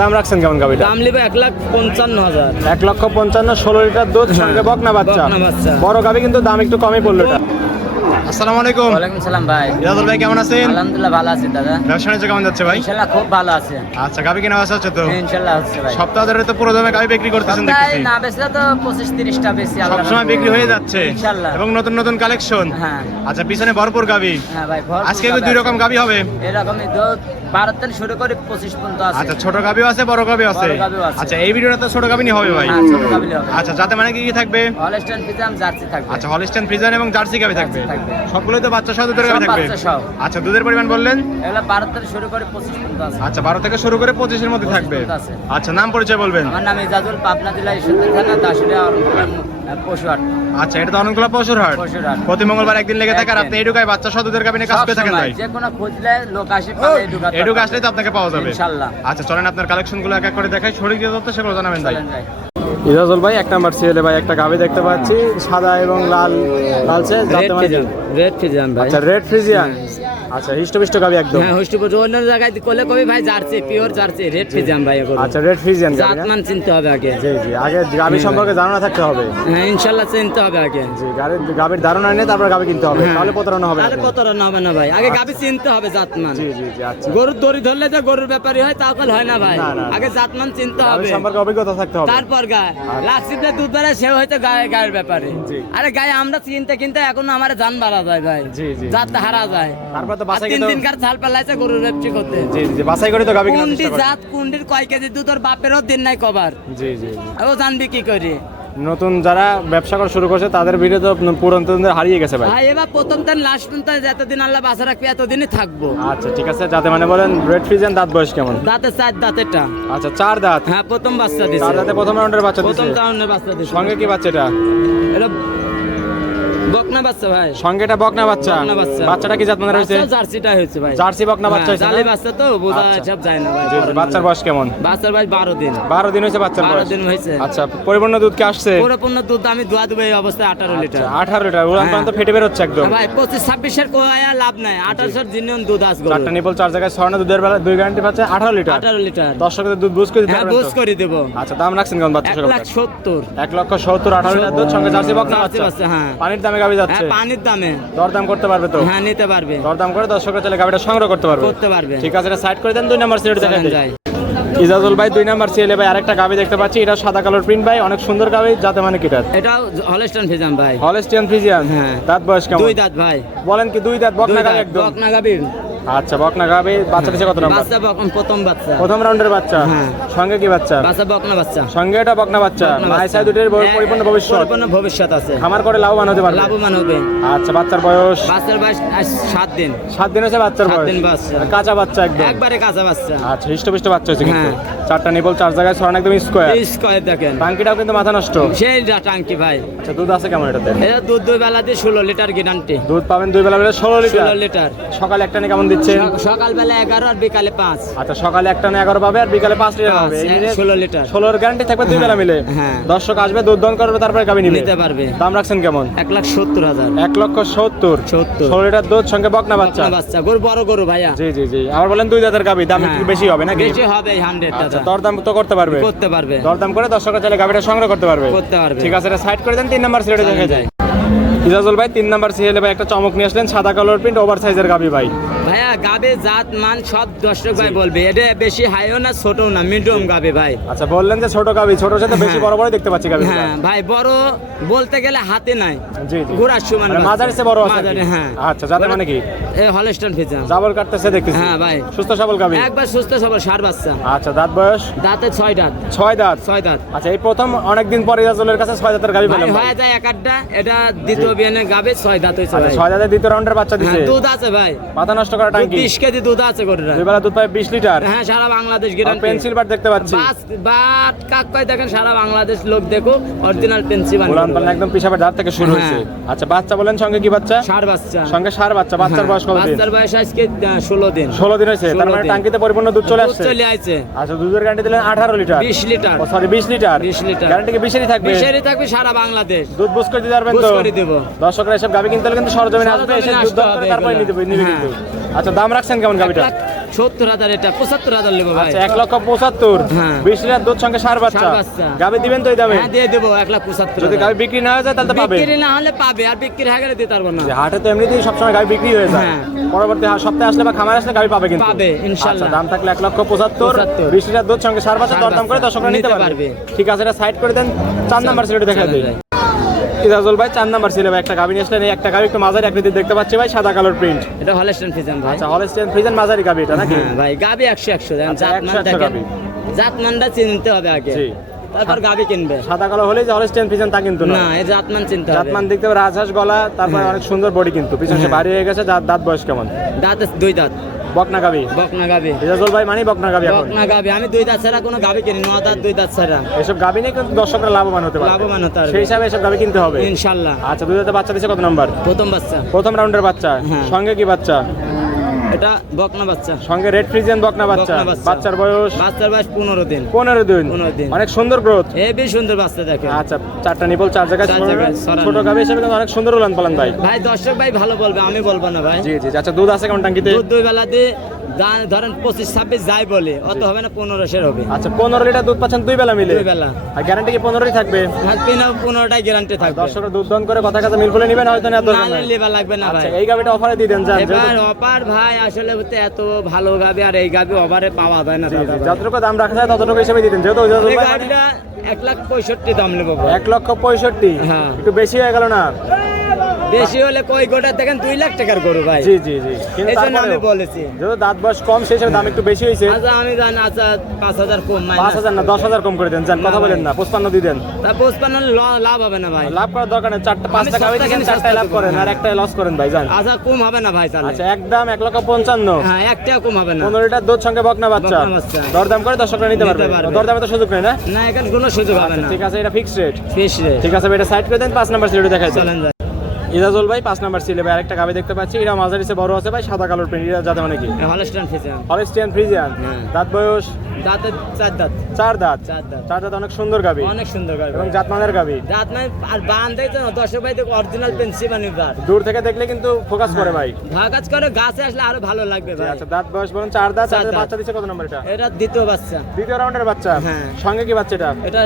দাম রাখছেন কেমন গাবিটা? দাম লিবে 1,55,000। 1,55,000, 16 লিটার দুধ, সঙ্গে বকনা বাচ্চা। বড় গাবি কিন্তু দাম একটু কমই পড়লো এটা। আসসালামু আলাইকুম। ওয়ালাইকুম সালাম ভাই। ইরাদুল ভাই কেমন আছেন? আলহামদুলিল্লাহ ভালো আছি দাদা। ব্যবসা বাণিজ্য কেমন যাচ্ছে ভাই? ইনশাআল্লাহ খুব ভালো আছে। আচ্ছা, গাবি কেনা বেচা হচ্ছে তো? ইনশাআল্লাহ হচ্ছে ভাই। সপ্তাহ ধরে তো পুরো দমে গাবি বিক্রি করতেছেন দেখতেছি। না বেচলে তো 25-30টা বেশি সব সময় বিক্রি হয়ে যাচ্ছে ইনশাআল্লাহ। এবং নতুন নতুন কালেকশন। হ্যাঁ আচ্ছা, পিছনে ভরপুর গাবি। হ্যাঁ ভাই। আজকে কি দুই রকম গাবি হবে? এরকমই দুধ 12 থেকে শুরু করে 25 পর্যন্ত আছে। আচ্ছা, ছোট গাবিও আছে, বড় গাবিও আছে। বড় গাবিও আছে। আচ্ছা, এই ভিডিওটা তো ছোট গাবি নিয়ে হবে ভাই। হ্যাঁ ছোট গাবি হবে। আচ্ছা, যাতে মানে কি কি থাকবে? হলস্টাইন ফ্রিজিয়ান জার্সি থাকবে। আচ্ছা, হলস্টাইন ফ্রিজিয়ান এবং জার্সি গাবি থাকবে। সবগুলোই তো বাচ্চা সহ দুধের গাবি সব থাকবে। বাচ্চা সহ। আচ্ছা, দুধের পরিমাণ বললেন? এগুলো 12 থেকে শুরু করে 25 পর্যন্ত আছে। আচ্ছা, 12 থেকে শুরু করে 25 এর মধ্যে থাকবে। আছে। আচ্ছা, নাম পরিচয় বলবেন? আমার নাম ইজাজুল, পাবনা জেলা ঈশ্বরদী থানা দাসুরিয়া পশুহাট। আচ্ছা, এটা তো অনেকগুলো পশুর হাট। প্রতি মঙ্গলবার একদিন লেগে থাকে আর আপনি এডুকায় বাচ্চা সহ দুধের গাবি নিয়ে কাজ করে থাকেন ভাই? যে কোনো খুঁজলে লোক আসে পাবে এডুকা আসলে তো আপনাকে পাওয়া যাবে ইনশাআল্লাহ। আচ্ছা, চলেন আপনার কালেকশনগুলো এক এক করে দেখাই। সঠিক যে তথ্য সেগুলো জানাবেন ভাই। চলেন ভাই। ইজাজুল ভাই, 1 নাম্বার সিএলে ভাই একটা গাবি দেখতে পাচ্ছি, সাদা এবং লাল লালচে যাতে মানে রেড ফ্রিজিয়ান ভাই। আচ্ছা, রেড ফ্রিজিয়ান। আচ্ছা, হিষ্টপিষ্ট গাবি একদম। হ্যাঁ হিষ্টপুষ্ট। অন্য জায়গায় কোলে কবি ভাই jersey, pure jersey, red Friesian ভাই এগুলো। আচ্ছা, রেড ফ্রিজিয়ান গাবি। জাতমান চিনতে হবে আগে। জি জি, আগে গাবি সম্পর্কে ধারণা থাকতে হবে। হ্যাঁ ইনশাআল্লাহ চিনতে হবে আগে। জি, গাবির ধারণা নিয়ে তারপর গাবি কিনতে হবে, তাহলে প্রতারণা হবে না। তাহলে প্রতারণা হবে না ভাই। আগে গাবি চিনতে হবে জাতমান। জি জি জি। আচ্ছা, গরুর দড়ি ধরলে যে গরুর ব্যাপারই হয় তাহলে হয় না ভাই। না, না। আগে জাতমান চিনতে গাবি হবে, সম্পর্কে অভিজ্ঞতা থাকতে হবে। তারপর গায়ে লাক্সিতে দুধ বেড়ে সে হয়তো গায়ের ব্যাপারে। আরে গায়ে আমরা চিনতে কিনতে এখন আমার জান বাড়া যায় ভাই। জি জি। জাত হারা যায়। তারপর তো বাছাই 3 করতে দিনকার ছাল পালাইছে গরুর ব্যবসা করতে। জি জি, বাছাই করে তো গাবি কিনা কোনটি চেষ্টা করে। জাত কোনটির কয় কেজি দুধ ওর বাপেরও দিন নাই কবার। জি জি জি। ও জানবি কি করে। নতুন যারা ব্যবসা করা শুরু করছে তাদের ভিড়ে তো পুরাতনদের হারিয়ে গেছে ভাই। ভাই এবার প্রথম দিন লাস্ট পর্যন্ত যতদিন আল্লাহ বাঁচা রাখবে এতদিনই থাকবো। আচ্ছা, ঠিক আছে। যাতে মানে বলেন রেড ফ্রিজিয়ান, দাঁত বয়স কেমন? দাঁতে 4 দাঁতেরটা। আচ্ছা, 4 দাঁত। হ্যাঁ প্রথম বাচ্চা দিছে। 4 দাঁতে প্রথম রাউন্ডের বাচ্চা দিছে। প্রথম রাউন্ডের বাচ্চা দিছে। সঙ্গে কি বাচ্চা এটা? এটা বকনা বাচ্চা ভাই। সঙ্গে এটা বকনা বাচ্চা। বকনা বাচ্চা। বাচ্চাটা কি জাত মানে রয়েছে? বাচ্চা জার্সিটা হয়েছে ভাই। জার্সি বকনা বাচ্চা হয়েছে। জালি বাচ্চা তো বোঝা আচ্ছা। সব যায় না ভাই। জি জি। বাচ্চার বয়স কেমন? বাচ্চার ভাই 12 দিন। 12 দিন হয়েছে বাচ্চার 12 বয়স। দিন হয়েছে। আচ্ছা, পরিপূর্ণ দুধ কি আসছে? পরিপূর্ণ দুধ আমি দোয়া দেবো এই অবস্থায় 18 লিটার। আচ্ছা, 18 লিটার উড়ান পর্যন্ত ফেটে বের হচ্ছে একদম। ভাই 25-26 এর কোয়া লাভ নাই। 28 এর জিনিয়ন দুধ আসবে। 4টা নিপল 4 জায়গায় ছড়ানো দুধের বেলা 2 গ্যারান্টি পাচ্ছে 18 লিটার। 18 লিটার। দর্শকদের দুধ বুঝ করে দিতে হ্যাঁ পারবেন বুঝ তো? করে দেব। আচ্ছা, দাম রাখছেন কেমন বাচ্চা সব? 1,70,000। 1,70,000, 18 লিটার দুধ, সঙ্গে জার্সি বকনা জার্সি বাচ্চা। বাচ্চা, হ্যাঁ। পানির দামে গাবি যাচ্ছে। হ্যাঁ পানির দামে। দরদাম করতে পারবে তো? হ্যাঁ নিতে পারবে। দরদাম করে দর্শকরা চাইলে গাবিটা সংগ্রহ করতে পারবে। করতে পারবে। ঠিক আছে, এটা সাইড করে দেন। 2 নাম্বার সিলেট দেখা চলেন যায়। যাই। ইজাজুল ভাই 2 নাম্বার সিএলে ভাই আরেকটা গাবি দেখতে পাচ্ছি, এটা সাদা কালার প্রিন্ট ভাই, অনেক সুন্দর গাবি। যাতে মানে কিটার? এটাও হলস্টাইন ফ্রিজিয়ান ভাই। Holstein Friesian. হ্যাঁ। দাঁত বয়স কেমন? 2 দাঁত ভাই। বলেন কি 2 দাঁত? বকনা গাবি একদম। বকনা গাবি। আচ্ছা, বকনা গাবি। বাচ্চা দিছে কত নাম্বার? বাচ্চা প্রথম বাচ্চা। প্রথম রাউন্ডের বাচ্চা। হ্যাঁ। সঙ্গে কি বাচ্চা? বাচ্চা বকনা বাচ্চা। সঙ্গে এটা বকনা বাচ্চা। বকনা মায়ের বাচ্চা। সাথে দুটের পরিপূর্ণ ভবিষ্যৎ। পরিপূর্ণ ভবিষ্যৎ আছে। খামার করে লাভবান হতে পারবে। লাভবান হবে। আচ্ছা, বাচ্চার বয়স? বাচ্চার বয়স 7 দিন। 7 দিন হয়েছে বাচ্চার 7 বয়স। দিন বাচ্চা। কাঁচা বাচ্চা একদম। একবারে কাঁচা বাচ্চা। আচ্ছা, হিষ্টপিষ্ট বাচ্চা হয়েছে কিন্তু। হ্যাঁ। 4টা নিপল 4 জায়গায় ছড়ানো একদম স্কয়ার। এই স্কয়ার দেখেন। টাঙ্কিটাও কিন্তু মাথা নষ্ট। সেই টাঙ্কি ভাই। আচ্ছা, দুধ আছে কেমন এটাতে? এটা দুধ 2 বেলা দিয়ে 16 লিটার গ্যারান্টি। দুধ পাবেন 2 বেলা বেলা 16 লিটার। 16 লিটার। সকালে একটা নিয়ে কেমন দিচ্ছেন? সকালবেলা 11 আর বিকালে 5। আচ্ছা, সকালে একটা নিয়ে 11 পাবে আর বিকালে 5 লিটার পাবে। এই মিলে 16 লিটার। 16 এর গ্যারান্টি থাকবে 2 বেলা মিলে। হ্যাঁ। দর্শক আসবে, দুধ দন করবে, তারপরে গাবি নিবে। নিতে পারবে। দাম রাখছেন কেমন? 1,70,000। 1,70,000। 16 লিটার দুধ, সঙ্গে বকনা বাচ্চা। বকনা বাচ্চা। গরু বড় গরু ভাইয়া। জি জি জি। আবার বলেন 2 দাঁতের গাবি, দাম একটু বেশি হবে নাকি? বেশি হবে 100 আচ্ছা, টাকা। দরদাম তো করতে পারবে। করতে পারবে। দরদাম করে দর্শকরা চাইলে গাবিটা সংগ্রহ করতে পারবে। করতে পারবে। ঠিক আছে, এটা সাইড করে দেন। 3 নাম্বার সিলেটে দেখা যায়। ইজাজুল ভাই 3 নাম্বার সিএলে ভাই একটা চমক নিয়ে আসলেন, সাদা কালার প্রিন্ট, ওভার সাইজের গাবি ভাই। ভাইয়া গাবে জাত মান সব দর্শক ভাই বলবে এটা বেশি হাইও না ছোটও না, মিডিয়াম গাবে ভাই। আচ্ছা, বললেন যে ছোট গাবি, ছোটর সাথে বেশি বড় বড় দেখতে পাচ্ছি গাবি। হ্যাঁ ভাই, বড় বলতে গেলে হাতে নাই। জি জি। ঘোড়ার সমান। মানে মাঝারি চেয়ে বড় আছে। মাঝারি, হ্যাঁ। আচ্ছা, যাতে মানে কি? এই হলস্টাইন ফ্রিজিয়ান। জাবল কাটতেছে দেখতেছি। হ্যাঁ ভাই। সুস্থ সবল গাবি। একবার সুস্থ সবল ষাঁড় বাচ্চা। আচ্ছা, দাঁত বয়স? দাঁতে 6 দাঁত। 6 দাঁত। 6 দাঁত। আচ্ছা, এই প্রথম অনেকদিন পরে ইজাজুলের কাছে 6 দাঁতের গাবি ভাই পেলাম। হয়ে যায় 1-8টা। এটা দ্বিতীয় বিয়ানে গাবে 6 দাঁত হইছে আচ্ছা, ভাই। 6 দাঁতের দ্বিতীয় রাউন্ডের বাচ্চা দিছে। হ্যাঁ, দুধ আছে ভাই। মাথা নষ্ট করা টাঙ্কি। 20 কেজি দুধ আছে গরুরা। 2 বেলা দুধ পায় 20 লিটার। হ্যাঁ, সারা বাংলাদেশ গ্যারান্টি। পেন্সিল বার দেখতে পাচ্ছি। বাস বাট কাক কয় দেখেন, সারা বাংলাদেশ লোক দেখো অরিজিনাল পেন্সিল বানিয়ে। উলান পালান একদম পিছাবে দাঁত থেকে শুরু হয়েছে। আচ্ছা, বাচ্চা বলেন সঙ্গে কি বাচ্চা? ষাঁড় বাচ্চা। সঙ্গে ষাঁড় বাচ্চা। বাচ্চার বয়স কত দিন? বাচ্চার বয়স আজকে 16 দিন। 16 দিন হয়েছে। তার 16 মানে দিন। টাঙ্কিতে পরিপূর্ণ দুধ চলে দুধ আসছে। চলে আইছে। আচ্ছা, দুধের গ্যারান্টি দিলেন 18 লিটার। 20 লিটার। ও সরি, 20 লিটার। 20 লিটার। গ্যারান্টি কি 20 থাকবে? 20 থাকবে সারা বাংলাদেশ। দুধ বুঝ করে দিতে পারবেন বুঝ তো? করে দেব। দর্শকরা এসব গাবি কিনতে হলে কিন্তু সরজমিনে আসবে, এসে সরজমিনে দুধ দর আসতে করে হবে তারপরে এগুলা। নিবে হ্যাঁ। কিন্তু। আচ্ছা, দাম রাখছেন কেমন গাবিটা? 70,000 এটা 75,000 নেবো ভাই। আচ্ছা 1,75,000। হ্যাঁ। 20 লিটার দুধ সঙ্গে ষাঁড় বাচ্চা। ষাঁড় বাচ্চা। গাবে দিবেন তো এই দামে? হ্যাঁ দিয়ে দেবো 1,75,000। যদি গাবে বিক্রি না হয়ে যায় তাহলে তো পাবে। বিক্রি না হলে পাবে, আর বিক্রি হয়ে গেলে দিতে পারবো না। যে হাটে তো এমনিতেই সবসময় গাবি বিক্রি হয়ে যায়। হ্যাঁ। পরবর্তী সপ্তাহে আসলে বা খামারে আসলে গাবি পাবে কিন্তু। পাবে, ইনশাআল্লাহ। আচ্ছা, দাম থাকলে 1,75,000। 20 লিটার দুধ সঙ্গে ষাঁড় বাচ্চা, দরদাম করে দর্শকরা নিতে পারবে। ঠিক আছে, এটা সাইড করে দেন। 4 নাম্বার সিলেটে দেখা দেই। ইজাজুল ভাই 4 নাম্বার ছিল ভাই, একটা গাবি নিয়ে আসলেন। এই একটা গাবি একটু মাঝারি আকৃতির দেখতে পাচ্ছি ভাই, সাদা কালার প্রিন্ট। এটা হলস্টাইন ফ্রিজিয়ান ভাই। আচ্ছা, হলস্টাইন ফ্রিজিয়ান মাঝারি গাবি এটা নাকি? হ্যাঁ ভাই, গাবি 100 দেন। আচ্ছা, জাতমান 100 দেখেন, গাবি। জাতমানটা চিনতে হবে আগে, জি। তারপর গাবি কিনবে। সাদা কালো হলেই যে হলস্টাইন ফ্রিজিয়ান তা কিন্তু না, এই জাতমান চিনতে হবে। জাতমান দেখতে হবে, রাজহাঁস গলা, তারপর অনেক সুন্দর বডি কিন্তু পিছনে হ্যাঁ। ভারী হয়ে গেছে। দাঁত বয়স কেমন? দাঁত 2 দাঁত। বকনা গাবি। বকনা গাবি। ইজাজুল ভাই মানে বকনা গাবি এখন। বকনা গাবি। আমি 2 দাঁত ছাড়া কোনো গাবি কিনি, 9 দাঁত 2 দাঁত ছাড়া। এসব গাবি নিয়ে কিন্তু দর্শকরা লাভবান হতে পারবে। লাভবান হতে পারবে। সেই হিসাবে এসব গাবি কিনতে হবে ইনশাআল্লাহ। আচ্ছা, দুই দাঁতে বাচ্চা দিছে কত নাম্বার? প্রথম বাচ্চা। প্রথম রাউন্ডের বাচ্চা। হ্যাঁ। সঙ্গে কি বাচ্চা? এটা বকনা বাচ্চা। সঙ্গে রেড ফ্রিজিয়ান বকনা বাচ্চা। বকনা বাচ্চা। বাচ্চার বয়স? বাচ্চার বয়স 15 দিন। 15 দিন। 15 দিন। অনেক সুন্দর গ্রোথ। হেবি সুন্দর বাচ্চা দেখেন। আচ্ছা, 4টা নিপল 4 জায়গায় চার জায়গায় ছড়ানো। ছোট গাবি হিসেবে কিন্তু অনেক সুন্দর উলান পালান ভাই। ভাই দর্শক ভাই ভালো বলবে, আমি বলবো না ভাই। জি জি। আচ্ছা, দুধ আছে কেমন টাঙ্কিতে? দুধ 2 বেলাতে ধরেন 25-26 যাই বলে, অত হবে না, 15 হবে। আচ্ছা, 15 লিটার দুধ পাচ্ছেন 2 বেলা মিলে? 2 বেলা। আর গ্যারান্টি কি 15ই থাকবে? থাকবে না, 15টাই গ্যারান্টি থাকবে। দর্শকরা দুধ দান করে কথা মিল করে নেবেন হয়তো না, না দরকার নাই। লেবা লাগবে না ভাই। আচ্ছা, এই গাবিটা অফারে দিয়ে দেন জান। এবার অপার ভাই আসলে হতে এত ভালো গাবি, আর এই গাবি অফারে পাওয়া যায় না দাদা ভাই। যতটুকু দাম রাখা যায় ততটুকু হিসেবে দিতেন, যেহেতু এই গাবিটা 1,65,000 দাম নেবো ভাই। 1,65,000। হ্যাঁ। একটু বেশি হয়ে গেল না? বেশি হলে কই গোটা দেখেন 2 লাখ টাকার গরু ভাই। জি জি জি। কিন্তু এই জন্য আমি তারপরেও বলেছি। যেহেতু দাঁত বয়স কম, সেই হিসেবে দাম একটু বেশি হয়েছে। আচ্ছা আমি জানি, আচ্ছা 5,000 কম মাইনাস। 5,000 না 10,000 কম করে দেন জান, কথা না বলেন ভাই। না, 55 দিয়ে দেন। তা 55 লাভ হবে না ভাই। লাভ করার দরকার নেই, 4টা 5টা আমি গাবি সস্তা দেখেন, কিনি, 4টায় লাভ সস্তা করেন কিনি। আর একটায় লস করেন ভাই জান। আচ্ছা কম হবে না ভাই তাহলে। আচ্ছা, একদম 1,55,000। হ্যাঁ, একটাও কম হবে না। 15 লিটার দুধ সঙ্গে বকনা বাচ্চা। বকনা বাচ্চা। দরদাম করে দর্শকরা নিতে নিতে পারবে। পারবে। দরদামে তো সুযোগ নেই না? না, এখানে কোনো সুযোগ হবে আচ্ছা, না। ঠিক আছে, এটা ফিক্সড রেট। ফিশ রে। ঠিক আছে, এটা সাইড করে দেন। 5 নাম্বার সিলেটে দেখাই দেন। চলেন যাই। ইজাজুল ভাই 5 নাম্বার সিলে ভাই আরেকটা গাবি দেখতে পাচ্ছি। এরা মাঝারি সে বড় আছে ভাই, সাদা কালার প্রিন্ট। এরা জাতে মানে কি? Holstein Friesian. Holstein Friesian. হ্যাঁ। দাঁত বয়স? দাঁতে 4 দাঁত। 4 দাঁত। 4 দাঁত। 4 দাঁত, অনেক সুন্দর গাবি অনেক সুন্দর গাবি এবং জাতমানের গাবি। দাঁত নাই, আর বান দেখছো না দর্শক ভাই, দেখো অরিজিনাল পেন্সিবানি বার। দূর থেকে দেখলে কিন্তু ফোকাস করে ভাই। ভাগাজ করে গাছে আসলে আরো ভালো লাগবে ভাই। আচ্ছা, দাঁত বয়স বলুন 4 দাঁত। 4 আর দাঁত। বাচ্চা দিচ্ছে কত নম্বর এটা? এটা দ্বিতীয় বাচ্চা। দ্বিতীয় রাউন্ডের বাচ্চা। হ্যাঁ। সঙ্গে কি বাচ্চা এটা? এটা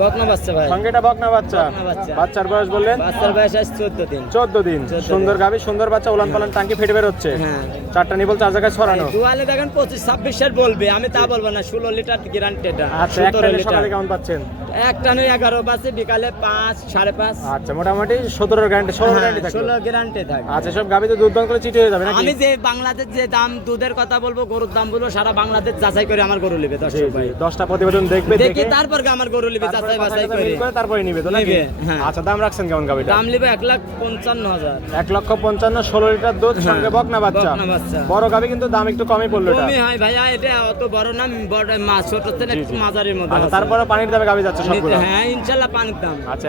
বকনা বাচ্চা ভাই। সঙ্গে এটা বকনা বাচ্চা। বকনা বাচ্চা। বাচ্চার বয়স বললেন? বাচ্চার বয়স আজ 14 দিন। 14 দিন। 14 সুন্দর গাবি, সুন্দর বাচ্চা, উলান পালান টাঙ্কি ফেটে বের হচ্ছে। হ্যাঁ। 4টা নিপল 4 জায়গায় ছড়ানো। দুয়ালে দেখেন 25-26 বলবে, আমি তা বলবো না। 16 লিটার গ্যারান্টি এটা। আচ্ছা, 17 একটা লিটার। সকালে কেমন পাচ্ছেন? একটা নয় 11 বাজে, বিকালে 5, 5:30। আচ্ছা, মোটামুটি 17 গ্যারান্টি, 16 গ্যারান্টি থাকে। 16 গ্যারান্টি থাকে। আচ্ছা, সব গাবি তো দুধ দান করে চিটে হয়ে যাবে নাকি? আমি যে বাংলাদেশ যে দাম দুধের কথা বলবো, গরুর দাম বলবো, সারা বাংলাদেশ যাচাই করে আমার গরু নেবে জি, দর্শক জি। ভাই। 10টা প্রতিবেদন দেখবে, দেখি দেখে তারপর আমার গরু নেবে, যাচাই বাছাই করে। তারপরে নিবে তো নাকি? নিবে, হ্যাঁ। আচ্ছা, দাম রাখছেন কেমন গাবিটা? দাম নেবে 1,55,000। 1,55,000, 16 লিটার দুধ সঙ্গে বকনা বাচ্চা। বকনা বাচ্চা। বড় গাবি কিন্তু দাম একটু কমই পড়লো এটা। কমই হয় ভাইয়া, এটা অত বড় না, বড় মাছ ছোট থেকে একটু মাঝারির মধ্যে আচ্ছা, আছে। তারপরে পানির দামে গাবি যাচ্ছে সবগুলো। হ্যাঁ ইনশাআল্লাহ পানির দাম। আচ্ছা,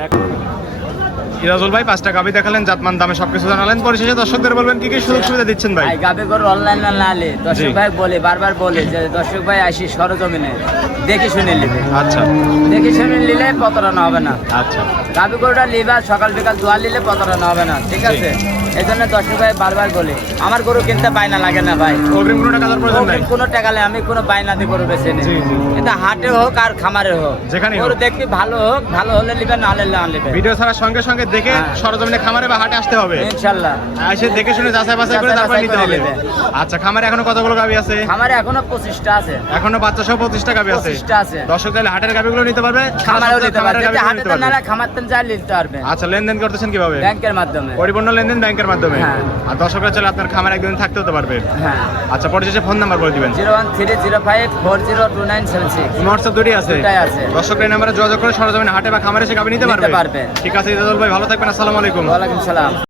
ইরাজুল ভাই 5টা গাবি দেখালেন, জাতমান দামে সবকিছু জানালেন। পরিশেষে দর্শকদের বলবেন কি কি সুযোগ সুবিধা দিচ্ছেন ভাই? ভাই গাবে গরু অনলাইন না নালে দর্শক জি। ভাই বলে, বারবার বলে যে দর্শক ভাই আসি সরজমিনে দেখে শুনে নেবে। আচ্ছা দেখে শুনে নিলে প্রতারণা হবে না। আচ্ছা, গাবি গরুটা লিবা সকাল বিকাল দোয়া নিলে প্রতারণা হবে না, ঠিক আছে? এই জন্য দর্শক ভাই বারবার বলে, আমার গরু কিনতে বায়না লাগে না ভাই। অগ্রিম কোনো টাকা দেওয়ার প্রয়োজন নাই। কোনো টাকা নেই, আমি কোনো বায়না দিয়ে গরু বেছে নিই। জি, জি। এটা হাটে হোক আর খামারে হোক, যেখানেই গরু হোক। দেখবি ভালো হোক, ভালো হলে লিবে, না হলে না লিবে। ভিডিও ছাড়ার সঙ্গে সঙ্গে দেখে হ্যাঁ। সরজমিনে খামারে বা হাটে আসতে হবে। ইনশাল্লাহ এসে দেখে শুনে যাচাই বাছাই করে যাচাই তারপর বাছাই নিতে করে হবে। নেবে। আচ্ছা, খামারে এখনো কতগুলো গাবি আছে? খামারে এখনো 25টা আছে। এখনো বাচ্চা সহ 25টা গাবি আছে। 25টা আছে। দর্শক চাইলে হাটের গাবিগুলো নিতে পারবে, খামারেও নিতে পারবে, গাবিগুলো হাটে নিতে তো পারবে। না খামারতে যাই নিতে পারবে। আচ্ছা, লেনদেন করতেছেন কিভাবে? ব্যাংকের মাধ্যমে। পরিপূর্ণ লেনদেন ব্যাংকের মাধ্যমে। হ্যাঁ। আর দর্শকরা চাইলে আপনার খামারে একদিন থাকতে হতে পারবে। হ্যাঁ। আচ্ছা, পরিশেষে ফোন নাম্বার বলে দিবেন। 01305402976। হোয়াটসঅ্যাপ দুটি আছে। দুটাই আছে। দর্শকরা এই নাম্বারে যোগাযোগ করে সরজমিনে হাটে বা খামারে এসে গাবি নিতে পারবে। পারবে। ঠিক আছে ইজাজুল ভাই, ভালো থাকবেন। আসসালামু আলাইকুম। ওয়ালাইকুম সালাম।